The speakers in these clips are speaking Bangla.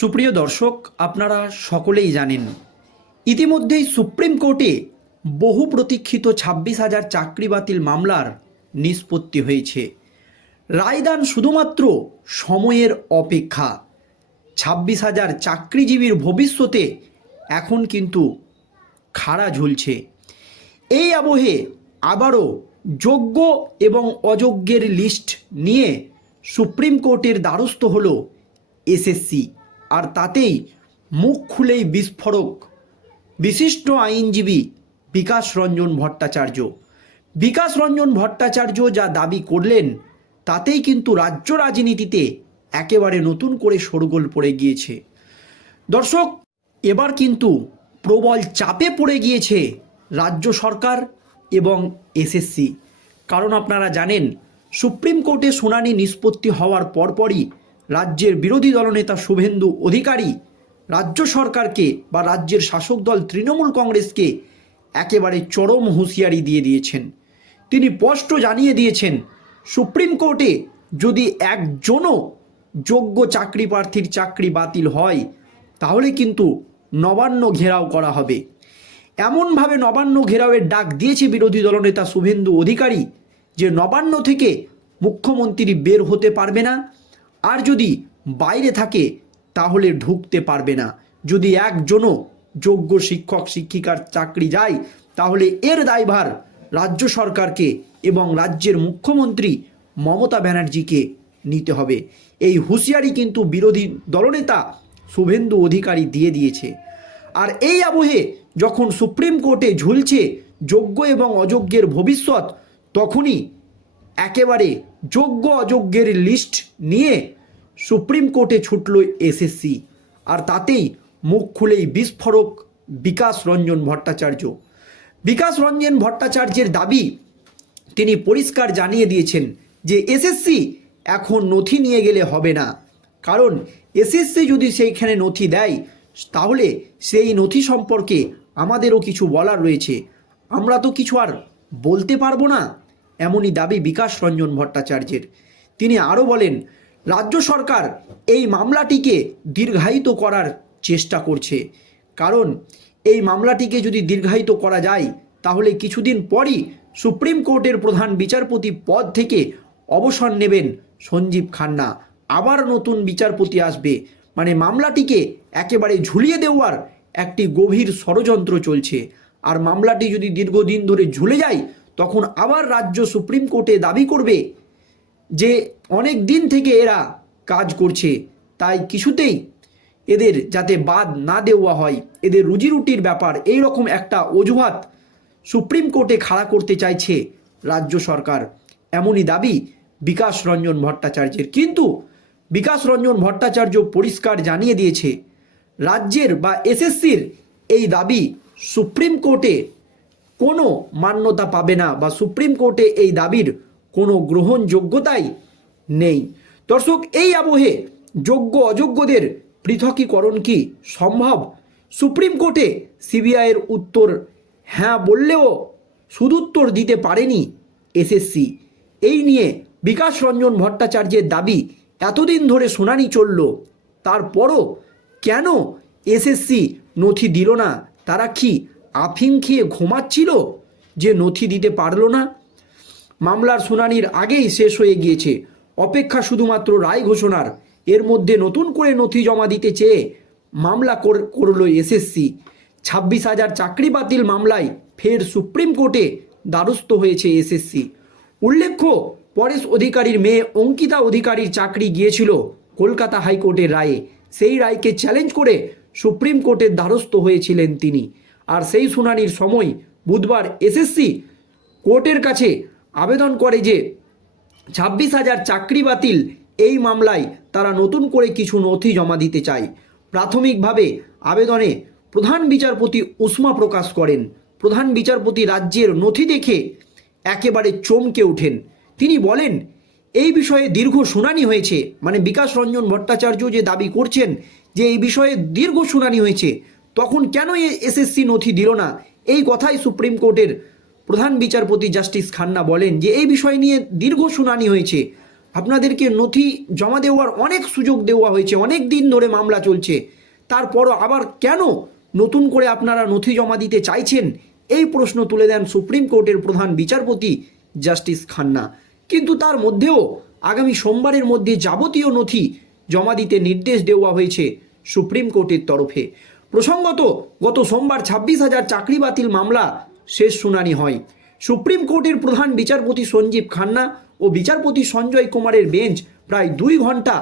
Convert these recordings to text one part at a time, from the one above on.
সুপ্রিয় দর্শক, আপনারা সকলেই জানেন, ইতিমধ্যেই সুপ্রিম কোর্টে বহু প্রতীক্ষিত ছাব্বিশ হাজার চাকরি বাতিল মামলার নিষ্পত্তি হয়েছে। রায়দান শুধুমাত্র সময়ের অপেক্ষা। ছাব্বিশ হাজার চাকরিজীবীর ভবিষ্যতে এখন কিন্তু খাড়া ঝুলছে। এই আবহে আবারও যোগ্য এবং অযোগ্যের লিস্ট নিয়ে সুপ্রিম কোর্টের দ্বারস্থ হল এসএসসি। আর তাতেই মুখ খুলেই বিস্ফোরক। বিশিষ্ট আইনজীবী বিকাশ রঞ্জন ভট্টাচার্য। বিকাশ রঞ্জন ভট্টাচার্য যা দাবি করলেন, তাতেই কিন্তু রাজ্য রাজনীতিতে একেবারে নতুন করে শোরগোল পড়ে গিয়েছে। দর্শক, এবার কিন্তু প্রবল চাপে পড়ে গিয়েছে রাজ্য সরকার এবং এসএসসি। কারণ আপনারা জানেন, সুপ্রিম কোর্টে শুনানি নিষ্পত্তি হওয়ার পরপরই রাজ্যের বিরোধী দলনেতা শুভেন্দু অধিকারী রাজ্য সরকারকে বা রাজ্যের শাসক দল তৃণমূল কংগ্রেসকে একেবারে চরম হুঁশিয়ারি দিয়ে দিয়েছেন। তিনি স্পষ্ট জানিয়ে দিয়েছেন, সুপ্রিম কোর্টে যদি একজনও যোগ্য চাকরি প্রার্থীর চাকরি বাতিল হয়, তাহলে কিন্তু নবান্ন ঘেরাও করা হবে। এমনভাবে নবান্ন ঘেরাওয়ের ডাক দিয়েছে বিরোধী দলনেতা শুভেন্দু অধিকারী যে নবান্ন থেকে মুখ্যমন্ত্রী বের হতে পারবে না। আর যদি বাইরে থাকে, তাহলে ঢুকতে পারবে না। যদি একজনও যোগ্য শিক্ষক, শিক্ষিকার চাকরি যায়, তাহলে এর দায়ভার রাজ্য সরকারকে এবং রাজ্যের মুখ্যমন্ত্রী মমতা ব্যানার্জিকে নিতে হবে। এই হুঁশিয়ারি কিন্তু বিরোধী দলনেতা শুভেন্দু অধিকারী দিয়ে দিয়েছে। আর এই আবহে যখন সুপ্রিম কোর্টে ঝুলছে যোগ্য এবং অযোগ্যের ভবিষ্যৎ, তখনই একেবারে যোগ্য অযোগ্যের লিস্ট নিয়ে সুপ্রিম কোর্টে ছুটল এসএসসি। আর তাতেই মুখ খুলেই বিস্ফোরক বিকাশ রঞ্জন ভট্টাচার্য। বিকাশ রঞ্জন ভট্টাচার্যের দাবি, তিনি পরিষ্কার জানিয়ে দিয়েছেন যে এসএসসি এখন নথি নিয়ে গেলে হবে না। কারণ এসএসসি যদি সেইখানে নথি দেয়, তাহলে সেই নথি সম্পর্কে আমাদেরও কিছু বলার রয়েছে। আমরা তো কিছু আর বলতে পারব না, এমনই দাবি বিকাশ রঞ্জন ভট্টাচার্যের। তিনি আরও বলেন রাজ্য সরকার এই মামলাটিকে দীর্ঘায়িত করার চেষ্টা করছে। কারণ এই মামলাটিকে যদি দীর্ঘায়িত করা যায়, তাহলে কিছুদিন পরই সুপ্রিম কোর্টের প্রধান বিচারপতি পদ থেকে অবসর নেবেন সঞ্জীব খান্না। আবার নতুন বিচারপতি আসবে। মানে মামলাটিকে একেবারে ঝুলিয়ে দেওয়ার একটি গভীর ষড়যন্ত্র চলছে। আর মামলাটি যদি দীর্ঘদিন ধরে ঝুলে যায়, তখন আবার রাজ্য সুপ্রিম কোর্টে দাবি করবে যে অনেক দিন থেকে এরা কাজ করছে, তাই কিছুতেই এদের যাতে বাদ না দেওয়া হয়, এদের রুজি রুটির ব্যাপার এই রকম একটা অজুহাত সুপ্রিম কোর্টে খাড়া করতে চাইছে রাজ্য সরকার। এমনই দাবি বিকাশ রঞ্জন ভট্টাচার্যের। কিন্তু বিকাশ রঞ্জন ভট্টাচার্য পরিষ্কার জানিয়ে দিয়েছে, রাজ্যের বা এসএসসির এই দাবি সুপ্রিম কোর্টে কোনো মান্যতা পাবে না বা সুপ্রিম কোর্টে এই দাবির কোনো গ্রহণযোগ্যতাই নেই। দর্শক, এই আবহে যোগ্য, অযোগ্যদের পৃথকীকরণ কি সম্ভব? সুপ্রিম কোর্টে সিবিআইয়ের উত্তর হ্যাঁ বললেও সুদুত্তর দিতে পারেনি এসএসসি। এই নিয়ে বিকাশ রঞ্জন ভট্টাচার্যের দাবি এতদিন ধরে শুনানি চলল। তারপরও কেন এসএসসি নথি দিল না? তারা কি আফিম খেয়ে ঘুমাচ্ছিল যে নথি দিতে পারল না? মামলার শুনানির আগেই শেষ হয়ে গিয়েছে। অপেক্ষা শুধুমাত্র রায় ঘোষণার। এর মধ্যে নতুন করে নথি জমা দিতে চেয়ে মামলা কর- করল এসএসসি। ছাব্বিশ হাজার চাকরি বাতিল মামলায় ফের সুপ্রিম কোর্টে দ্বারস্থ হয়েছে এসএসসি। উল্লেখ্য, পরেশ অধিকারীর মেয়ে অঙ্কিতা অধিকারীর চাকরি গিয়েছিল কলকাতা হাইকোর্টের রায়ে। সেই রায়কে চ্যালেঞ্জ করে সুপ্রিম কোর্টের দ্বারস্থ হয়েছিলেন তিনি। আর সেই শুনানির সময় বুধবার এসএসসি কোর্টের কাছে আবেদন করে যে ছাব্বিশ হাজার চাকরি বাতিল এই মামলায় তারা নতুন করে কিছু নথি জমা দিতে চায়। প্রাথমিকভাবে আবেদনে প্রধান বিচারপতি উষ্মা প্রকাশ করেন। প্রধান বিচারপতি রাজ্যের নথি দেখে একেবারে চমকে ওঠেন। তিনি বলেন, এই বিষয়ে দীর্ঘ শুনানি হয়েছে। মানে বিকাশ রঞ্জন ভট্টাচার্য যে দাবি করছেন যে এই বিষয়ে দীর্ঘ শুনানি হয়েছে, তখন কেন এসএসসি নথি দিল না? এই কথাই সুপ্রিম কোর্টের প্রধান বিচারপতি জাস্টিস খান্না বলেন যে, এই বিষয় নিয়ে দীর্ঘ শুনানি হয়েছে। আপনাদেরকে নথি জমা দেওয়ার অনেক সুযোগ দেওয়া হয়েছে। অনেক দিন ধরে মামলা চলছে। তারপরও আবার কেন নতুন করে আপনারা নথি জমা দিতে চাইছেন? এই প্রশ্ন তুলে দেন সুপ্রিম কোর্টের প্রধান বিচারপতি জাস্টিস খান্না। কিন্তু তার মধ্যেও আগামী সোমবারের মধ্যে যাবতীয় নথি জমা দিতে নির্দেশ দেওয়া হয়েছে সুপ্রিম কোর্টের তরফে। প্রসঙ্গত, গত সোমবার ছাব্বিশ হাজার চাকরি বাতিল মামলা শেষ শুনানি হয়। সুপ্রিম কোর্টের প্রধান বিচারপতি সঞ্জীব খান্না ও বিচারপতি সঞ্জয় কুমারের বেঞ্চ প্রায় দুই ঘণ্টা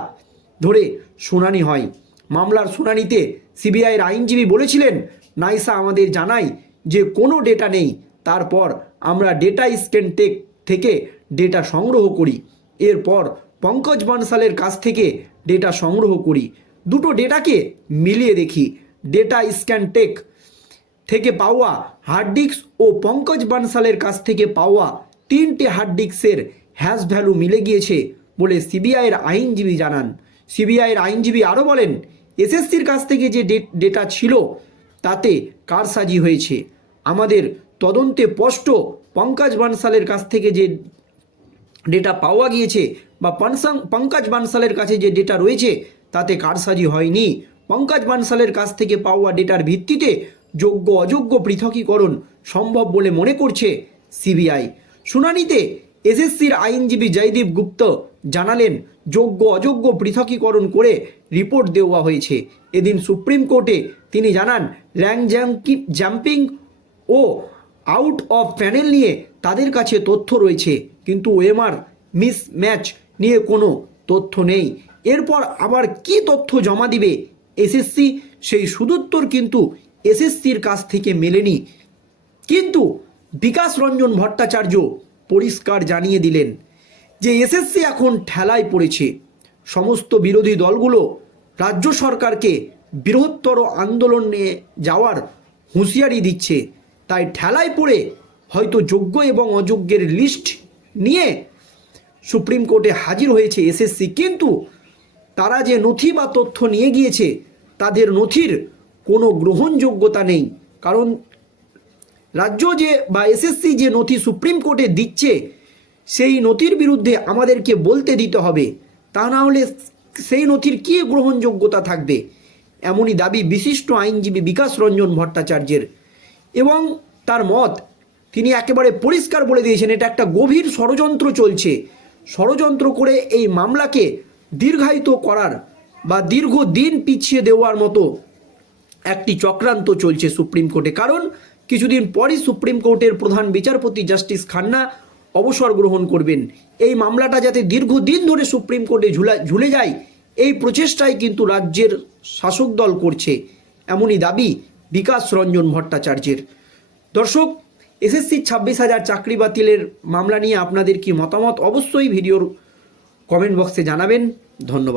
ধরে শুনানি হয়। মামলার শুনানিতে সিবিআইয়ের আইনজীবী বলেছিলেন, নাইসা আমাদের জানায় যে কোনো ডেটা নেই, তারপর আমরা ডেটা স্ক্যানটেক থেকে ডেটা সংগ্রহ করি। এরপর পঙ্কজ বানসালের কাছ থেকে ডেটা সংগ্রহ করি। দুটো ডেটাকে মিলিয়ে দেখি। ডেটা স্ক্যানটেক থেকে পাওয়া হার্ড ডিস্ক ও পঙ্কজ বানসালের কাছ থেকে পাওয়া তিনটে হার্ড ডিস্কের হ্যাশ ভ্যালু মিলে গিয়েছে বলে সিবিআইয়ের আইনজীবী জানান। সিবিআইয়ের আইনজীবী আরও বলেন, এসএসসির কাছ থেকে যে ডেটা ছিল, তাতে কারসাজি হয়েছে। আমাদের তদন্তে স্পষ্ট পঙ্কজ বানসালের কাছ থেকে যে ডেটা পাওয়া গিয়েছে বা পনসং পঙ্কজ বানসালের কাছে যে ডেটা রয়েছে, তাতে কারসাজি হয়নি। পঙ্কজ বানসালের কাছ থেকে পাওয়া ডেটার ভিত্তিতে যোগ্য অযোগ্য পৃথকীকরণ সম্ভব বলে মনে করছে সিবিআই। শুনানিতে এসএসসির আইনজীবী জয়দীপ গুপ্ত জানালেন, যোগ্য অযোগ্য পৃথকীকরণ করে রিপোর্ট দেওয়া হয়েছে। এদিন সুপ্রিম কোর্টে তিনি জানান, র্যাঙ্ক জাম্পিং ও আউট অফ প্যানেল নিয়ে তাদের কাছে তথ্য রয়েছে, কিন্তু ওএমআর মিস ম্যাচ নিয়ে কোনো তথ্য নেই। এরপর আবার কি তথ্য জমা দিবে এসএসসি? সেই সুদুত্তর কিন্তু এসএসসির কাছ থেকে মেলেনি। কিন্তু বিকাশ রঞ্জন ভট্টাচার্য পরিষ্কার জানিয়ে দিলেন যে এসএসসি এখন ঠেলায় পড়েছে। সমস্ত বিরোধী দলগুলো রাজ্য সরকারকে বৃহত্তর আন্দোলন নিয়ে যাওয়ার হুঁশিয়ারি দিচ্ছে। তাই ঠেলায় পড়ে হয়তো যোগ্য এবং অযোগ্যের লিস্ট নিয়ে সুপ্রিম কোর্টে হাজির হয়েছে এসএসসি। কিন্তু তারা যে নথি বা তথ্য নিয়ে গিয়েছে, তাদের নথির কোনো গ্রহণযোগ্যতা নেই। কারণ রাজ্য যে বা এসএসসি যে নথি সুপ্রিম কোর্টে দিচ্ছে, সেই নথির বিরুদ্ধে আমাদেরকে বলতে দিতে হবে। তা না হলে সেই নথির কী গ্রহণযোগ্যতা থাকবে? এমনই দাবি বিশিষ্ট আইনজীবী বিকাশ রঞ্জন ভট্টাচার্যের। এবং তার মত, তিনি একেবারে পরিষ্কার বলে দিয়েছেন, এটা একটা গভীর ষড়যন্ত্র চলছে। ষড়যন্ত্র করে এই মামলাকে দীর্ঘায়িত করার বা দীর্ঘদিন পিছিয়ে দেওয়ার মতো একটি চক্রান্ত চলছে সুপ্রিম কোর্টে। কারণ কিছুদিন পরই সুপ্রিম কোর্টের প্রধান বিচারপতি জাস্টিস খান্না অবসর গ্রহণ করবেন। এই মামলাটা যাতে দীর্ঘদিন ধরে সুপ্রিম কোর্টে ঝুলা, ঝুলে যায়, এই প্রচেষ্টাই কিন্তু রাজ্যের শাসক দল করছে, এমনই দাবি বিকাশ রঞ্জন ভট্টাচার্যের। দর্শক, এসএসসি ছাব্বিশ হাজার চাকরি বাতিলের মামলা নিয়ে আপনাদের কি মতামত অবশ্যই ভিডিওর কমেন্ট বক্সে জানাবেন। ধন্যবাদ।